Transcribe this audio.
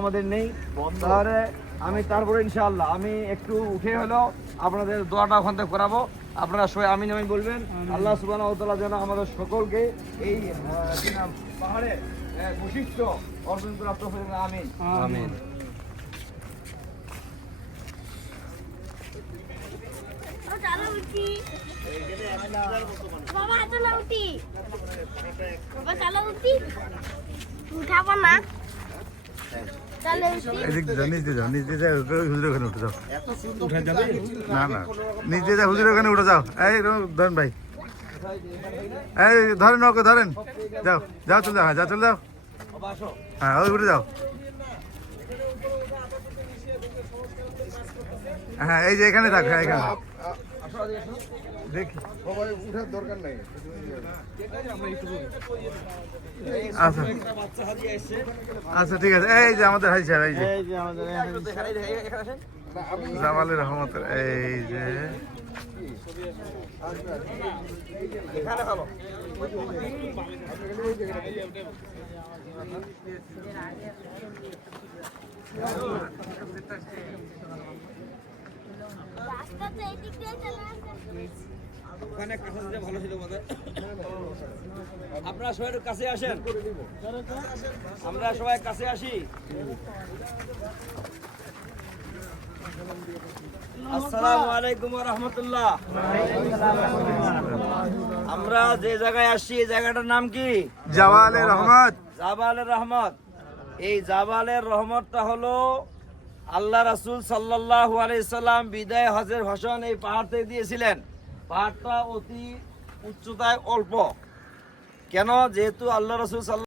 আমাদের নেই, তাহলে আমি তারপরে ইনশাআল্লাহ আমি একটু উঠে হলো আপনাদের দোয়াটা ওখান থেকে করাবো। আপনারা সবাই আমিন আমিন বলবেন। আল্লাহ সুবহানাহু ওয়া তাআলা যেন আমাদের সকলকে এই পাহাড়ে বৈশিষ্ট্য অর্জন করার তৌফিক দেন। আমিন আমিন। নিচে যা হুজুরের ওখানে উঠে যাও। এই ধরেন ভাই, এই ধরেন ওকে ধরেন, যাও যাও চলে যাও, হ্যাঁ যাও চলে যাও, হ্যাঁ ওই উঠে যাও। হ্যাঁ এই যে এখানে থাক, হ্যাঁ এখানে দেখি উঠার দরকার নাই। আচ্ছা আচ্ছা ঠিক আছে। এই যে আমাদের হাজি সাহেব, এই যে আমাদের জামালের রহমতের, এই যে আপনারা সবাই কাছে আসেন, আমরা সবাই কাছে আসি। আসসালামু আলাইকুম ওয়া রাহমাতুল্লাহ। আমরা যে জায়গায় আসছি এই জায়গাটার নাম কি? জাবালের রহমত। জাবালের রহমত। এই জাবালের রহমতটা হলো আল্লাহ রাসূল সাল্লাল্লাহু আলাইহি সাল্লাম বিদায় হজের ভাষণ এই পাহাড় থেকে দিয়েছিলেন। পাহাড়টা অতি উচ্চতায় অল্প, কেন? যেহেতু আল্লাহ রাসূল